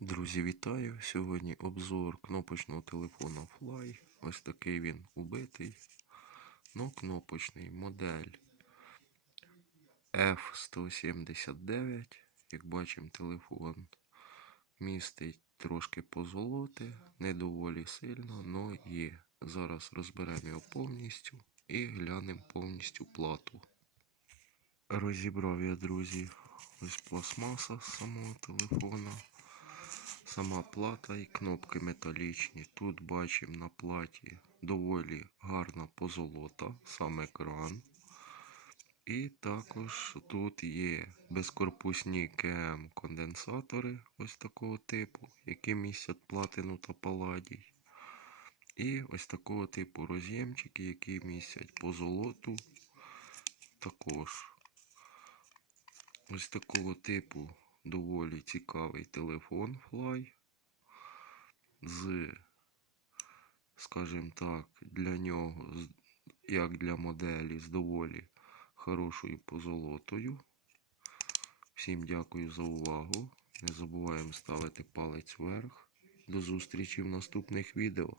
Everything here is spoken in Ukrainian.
Друзі, вітаю! Сьогодні обзор кнопочного телефона Fly. Ось такий він убитий. Ну, кнопочний модель F179. Як бачимо, телефон містить трошки позолоти, не доволі сильно, але є. Зараз розберемо його повністю і глянемо повністю плату. Розібрав я, друзі, ось пластмаса з самого телефона. Сама плата і кнопки металічні. Тут бачимо на платі доволі гарна позолота, сам екран. І також тут є безкорпусні КМ конденсатори ось такого типу, які містять платину та паладій. І ось такого типу роз'ємчики, які містять позолоту також. Ось такого типу доволі цікавий телефон Fly. З, скажімо так, для нього, як для моделі, з доволі хорошою позолотою. Всім дякую за увагу. Не забуваємо ставити палець вверх. До зустрічі в наступних відео.